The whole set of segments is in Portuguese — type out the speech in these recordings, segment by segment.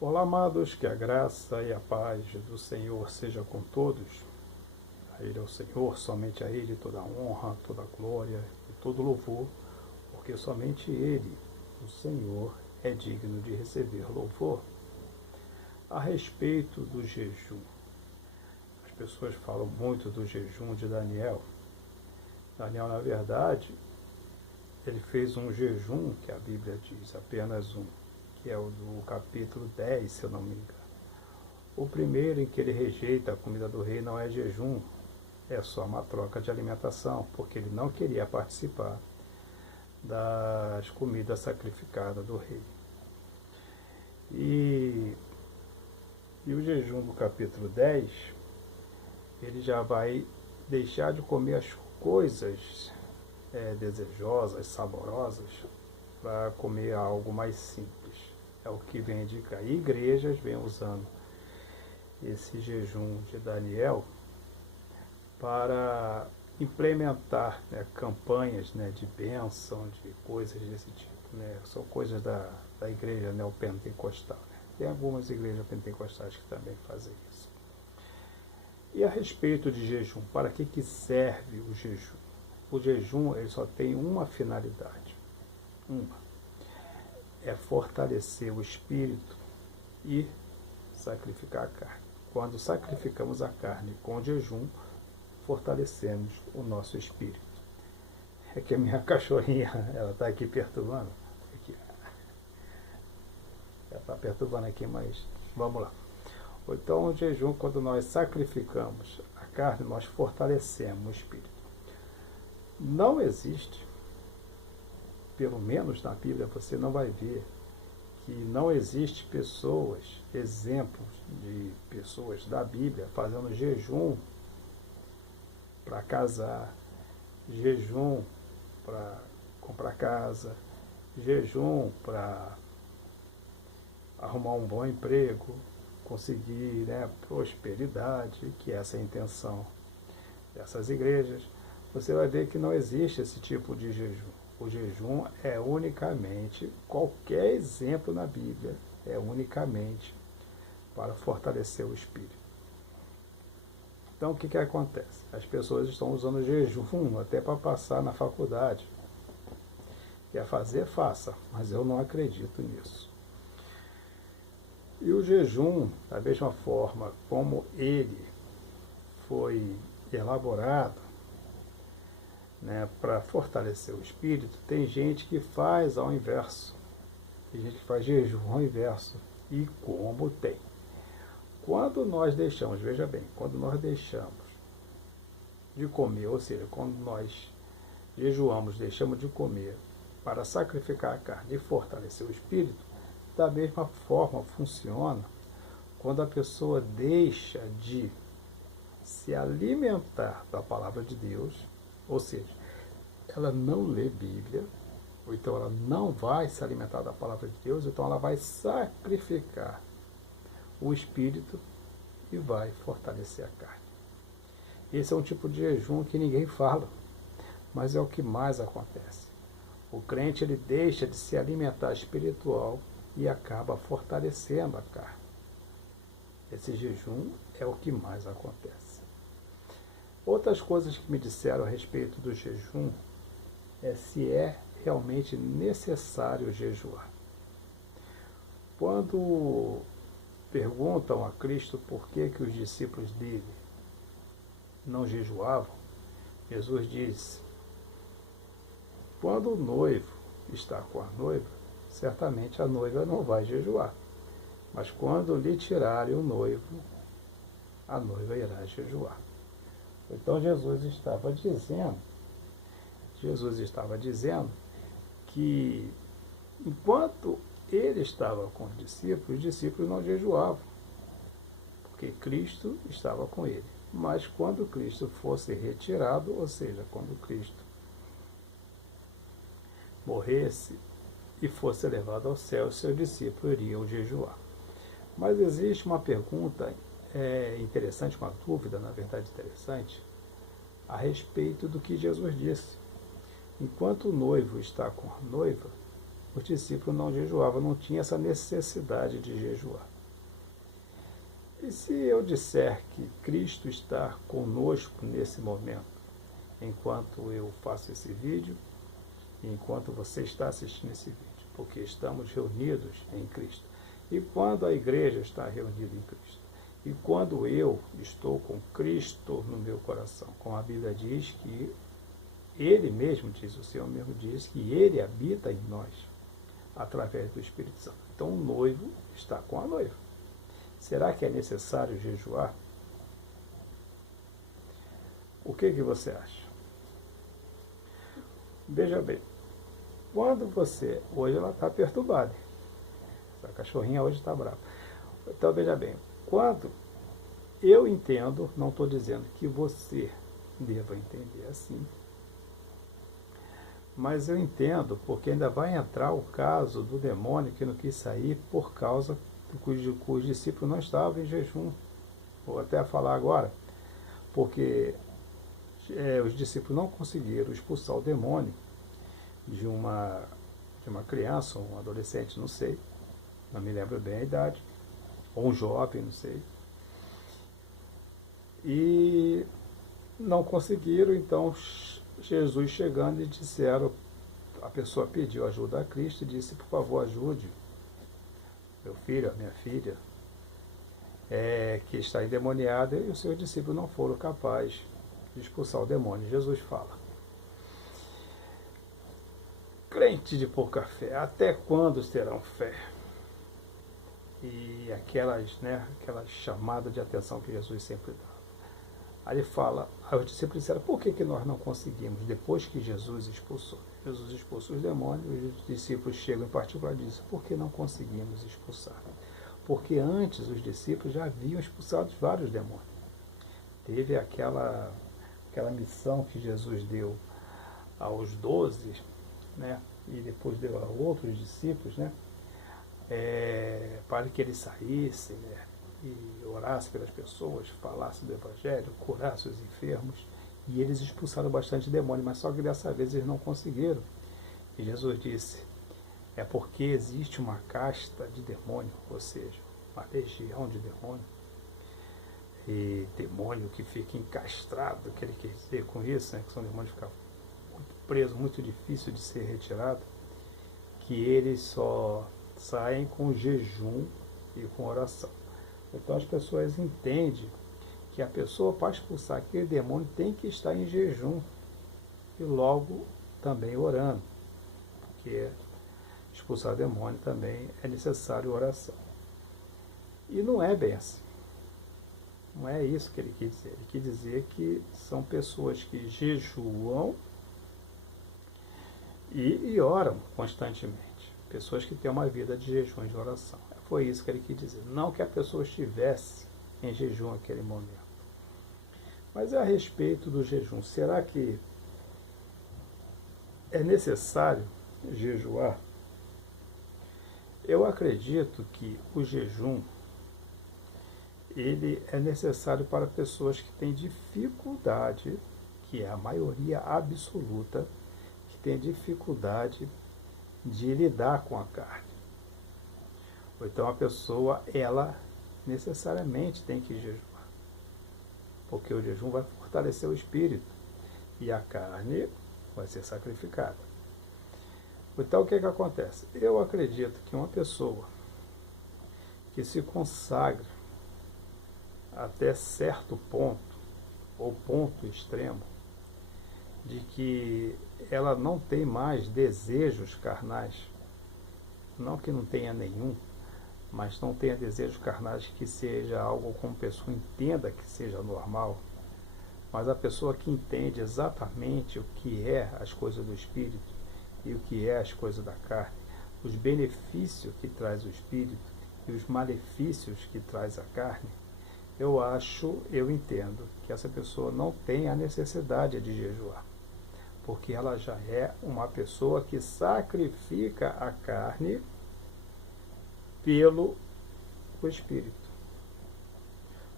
Olá, amados, que a graça e a paz do Senhor seja com todos. A Ele é o Senhor, somente a Ele toda a honra, toda a glória e todo o louvor, porque somente Ele, o Senhor, é digno de receber louvor. A respeito do jejum, as pessoas falam muito do jejum de Daniel. Daniel, na verdade, ele fez um jejum, que a Bíblia diz, apenas um, que é o do capítulo 10, se eu não me engano. O primeiro em que ele rejeita a comida do rei não é jejum, é só uma troca de alimentação, porque ele não queria participar das comidas sacrificadas do rei. E o jejum do capítulo 10, ele já vai deixar de comer as coisas desejosas, saborosas, para comer algo mais simples. É o que vem indicar. E igrejas vêm usando esse jejum de Daniel para implementar campanhas de bênção, de coisas desse tipo. São coisas da igreja neopentecostal. Tem algumas igrejas pentecostais que também fazem isso. E a respeito de jejum, para que serve o jejum? O jejum ele só tem uma finalidade. É fortalecer o espírito e sacrificar a carne. Quando sacrificamos a carne com jejum, fortalecemos o nosso espírito. É que a minha cachorrinha, ela está aqui perturbando. Ela está perturbando aqui, mas vamos lá. Então, o jejum, quando nós sacrificamos a carne, nós fortalecemos o espírito. Não existe, pelo menos na Bíblia, você não vai ver que não existe pessoas, exemplos de pessoas da Bíblia fazendo jejum para casar, jejum para comprar casa, jejum para arrumar um bom emprego, conseguir prosperidade, que essa é a intenção dessas igrejas. Você vai ver que não existe esse tipo de jejum. O jejum é unicamente, qualquer exemplo na Bíblia, é unicamente para fortalecer o espírito. Então, o que acontece? As pessoas estão usando o jejum até para passar na faculdade. Quer fazer, faça, mas eu não acredito nisso. E o jejum, da mesma forma como ele foi elaborado, para fortalecer o espírito, tem gente que faz ao inverso. Tem gente que faz jejum ao inverso. E como tem? Quando nós deixamos, veja bem, quando nós deixamos de comer, ou seja, quando nós jejuamos, deixamos de comer para sacrificar a carne e fortalecer o espírito, da mesma forma funciona quando a pessoa deixa de se alimentar da palavra de Deus, ou seja, ela não lê Bíblia, ou então ela não vai se alimentar da palavra de Deus, então ela vai sacrificar o espírito e vai fortalecer a carne. Esse é um tipo de jejum que ninguém fala, mas é o que mais acontece. O crente ele deixa de se alimentar espiritual e acaba fortalecendo a carne. Esse jejum é o que mais acontece. Outras coisas que me disseram a respeito do jejum é se é realmente necessário jejuar. Quando perguntam a Cristo por que os discípulos dele não jejuavam, Jesus diz: quando o noivo está com a noiva, certamente a noiva não vai jejuar. Mas quando lhe tirarem o noivo, a noiva irá jejuar. Então Jesus estava dizendo que enquanto ele estava com os discípulos não jejuavam, porque Cristo estava com ele. Mas quando Cristo fosse retirado, ou seja, quando Cristo morresse e fosse levado ao céu, seus discípulos iriam jejuar. Mas existe uma pergunta interessante, uma dúvida, na verdade interessante, a respeito do que Jesus disse. Enquanto o noivo está com a noiva, os discípulos não jejuavam, não tinha essa necessidade de jejuar. E se eu disser que Cristo está conosco nesse momento, enquanto eu faço esse vídeo, enquanto você está assistindo esse vídeo, porque estamos reunidos em Cristo. E quando a igreja está reunida em Cristo, e quando eu estou com Cristo no meu coração, como a Bíblia diz que Ele mesmo diz, o Senhor mesmo diz que Ele habita em nós, através do Espírito Santo. Então o noivo está com a noiva. Será que é necessário jejuar? O que você acha? Veja bem, quando você... Hoje ela está perturbada. Essa cachorrinha hoje está brava. Então veja bem, quando eu entendo, não estou dizendo que você deva entender assim, mas eu entendo porque ainda vai entrar o caso do demônio que não quis sair por causa que os discípulos não estavam em jejum. Vou até falar agora, porque os discípulos não conseguiram expulsar o demônio de uma criança, um adolescente, não sei, não me lembro bem a idade, ou um jovem, não sei. E não conseguiram, então Jesus chegando e disseram, a pessoa pediu ajuda a Cristo e disse, por favor, ajude meu filho, a minha filha, que está endemoniada, e os seus discípulos não foram capazes de expulsar o demônio. Jesus fala, crente de pouca fé, até quando terão fé? E aquelas chamadas de atenção que Jesus sempre dá. Aí ele fala, aí os discípulos disseram, por que nós não conseguimos, depois que Jesus expulsou? Jesus expulsou os demônios, os discípulos chegam em particular e dizem, por que não conseguimos expulsar? Porque antes os discípulos já haviam expulsado vários demônios. Teve aquela missão que Jesus deu aos 12, né? E depois deu a outros discípulos, né? Para que eles saíssem, né? E orassem pelas pessoas, falassem do Evangelho, curassem os enfermos. E eles expulsaram bastante demônio, mas só que dessa vez eles não conseguiram. E Jesus disse, é porque existe uma casta de demônio, ou seja, uma legião de demônio. E demônio que fica encastrado, que ele quer dizer com isso, né, que são demônios que ficam muito presos, muito difícil de ser retirado, que eles só saem com jejum e com oração. Então as pessoas entendem que a pessoa, para expulsar aquele demônio, tem que estar em jejum e logo também orando, porque expulsar demônio também é necessário oração. E não é bem assim. Não é isso que ele quis dizer. Ele quis dizer que são pessoas que jejuam e oram constantemente. Pessoas que têm uma vida de jejum e de oração. Foi isso que ele quis dizer. Não que a pessoa estivesse em jejum naquele momento. Mas a respeito do jejum, será que é necessário jejuar? Eu acredito que o jejum ele é necessário para pessoas que têm dificuldade, que é a maioria absoluta, que tem dificuldade de lidar com a carne. Ou então a pessoa, ela necessariamente tem que jejuar. Porque o jejum vai fortalecer o espírito e a carne vai ser sacrificada. Então o que acontece? Eu acredito que uma pessoa que se consagra até certo ponto, ou ponto extremo, de que ela não tem mais desejos carnais, não que não tenha nenhum, mas não tenha desejos carnais que seja algo como a pessoa entenda que seja normal, mas a pessoa que entende exatamente o que é as coisas do espírito e o que é as coisas da carne, os benefícios que traz o espírito e os malefícios que traz a carne, eu entendo que essa pessoa não tem a necessidade de jejuar, porque ela já é uma pessoa que sacrifica a carne pelo espírito.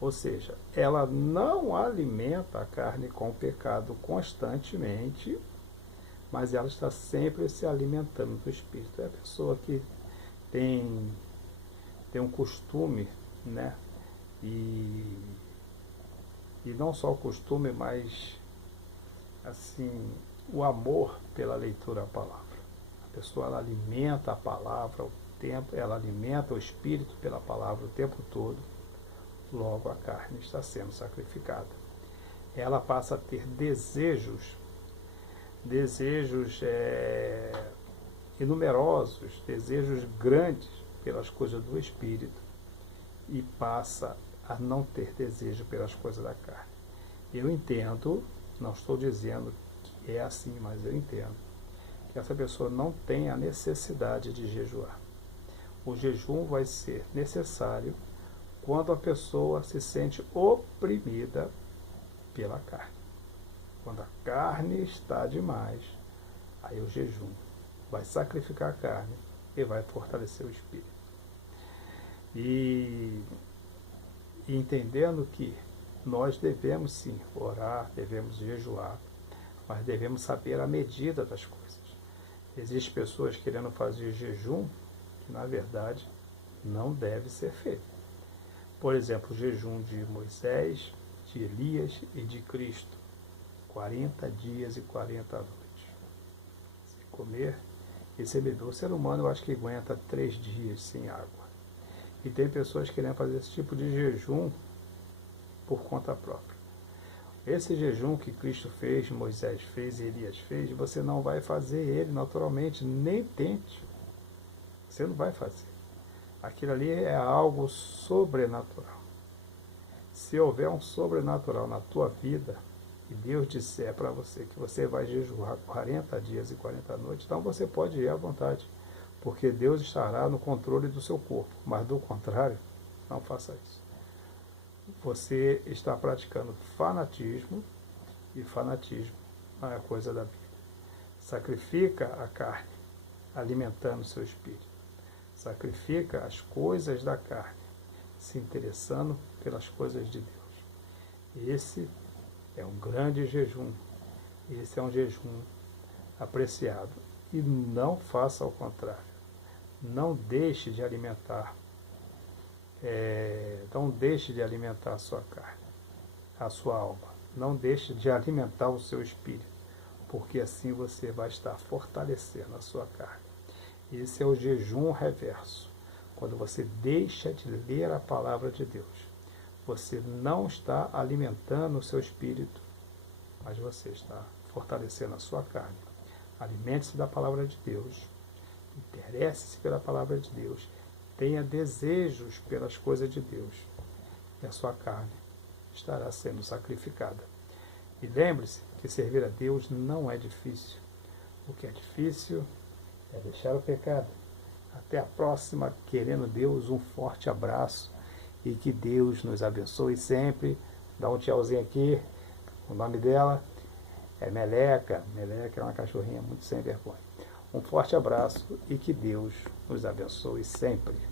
Ou seja, ela não alimenta a carne com o pecado constantemente, mas ela está sempre se alimentando do Espírito. É a pessoa que tem um costume, né? E não só o costume, mas assim, o amor pela leitura da palavra. A pessoa, ela alimenta a palavra o tempo, ela alimenta o Espírito pela palavra o tempo todo, logo a carne está sendo sacrificada. Ela passa a ter desejos inumerosos, desejos grandes pelas coisas do Espírito, e passa a não ter desejo pelas coisas da carne. Eu entendo, não estou dizendo que é assim, mas eu entendo que essa pessoa não tem a necessidade de jejuar. O jejum vai ser necessário quando a pessoa se sente oprimida pela carne. Quando a carne está demais, aí o jejum vai sacrificar a carne e vai fortalecer o espírito. E entendendo que nós devemos sim orar, devemos jejuar, mas devemos saber a medida das coisas. Existem pessoas querendo fazer jejum que, na verdade, não deve ser feito. Por exemplo, o jejum de Moisés, de Elias e de Cristo. 40 dias e 40 noites. Se comer e se beber. O ser humano, eu acho que aguenta 3 dias sem água. E tem pessoas querendo fazer esse tipo de jejum por conta própria. Esse jejum que Cristo fez, Moisés fez e Elias fez, você não vai fazer ele naturalmente, nem tente. Você não vai fazer. Aquilo ali é algo sobrenatural. Se houver um sobrenatural na tua vida, e Deus disser para você que você vai jejuar 40 dias e 40 noites, então você pode ir à vontade, porque Deus estará no controle do seu corpo. Mas do contrário, não faça isso. Você está praticando fanatismo, e fanatismo não é coisa da vida. Sacrifica a carne, alimentando o seu espírito. Sacrifica as coisas da carne, se interessando pelas coisas de Deus. Esse é um grande jejum. Esse é um jejum apreciado. E não faça ao contrário. Não deixe de alimentar não deixe de alimentar a sua carne, a sua alma. Não deixe de alimentar o seu espírito, porque assim você vai estar fortalecendo a sua carne. Esse é o jejum reverso. Quando você deixa de ler a palavra de Deus, você não está alimentando o seu espírito, mas você está fortalecendo a sua carne. Alimente-se da palavra de Deus, interesse-se pela palavra de Deus, tenha desejos pelas coisas de Deus, e a sua carne estará sendo sacrificada. E lembre-se que servir a Deus não é difícil. O que é difícil é deixar o pecado. Até a próxima, querendo Deus, um forte abraço e que Deus nos abençoe sempre. Dá um tchauzinho aqui. O nome dela é Meleca. Meleca é uma cachorrinha muito sem vergonha. Um forte abraço e que Deus nos abençoe sempre.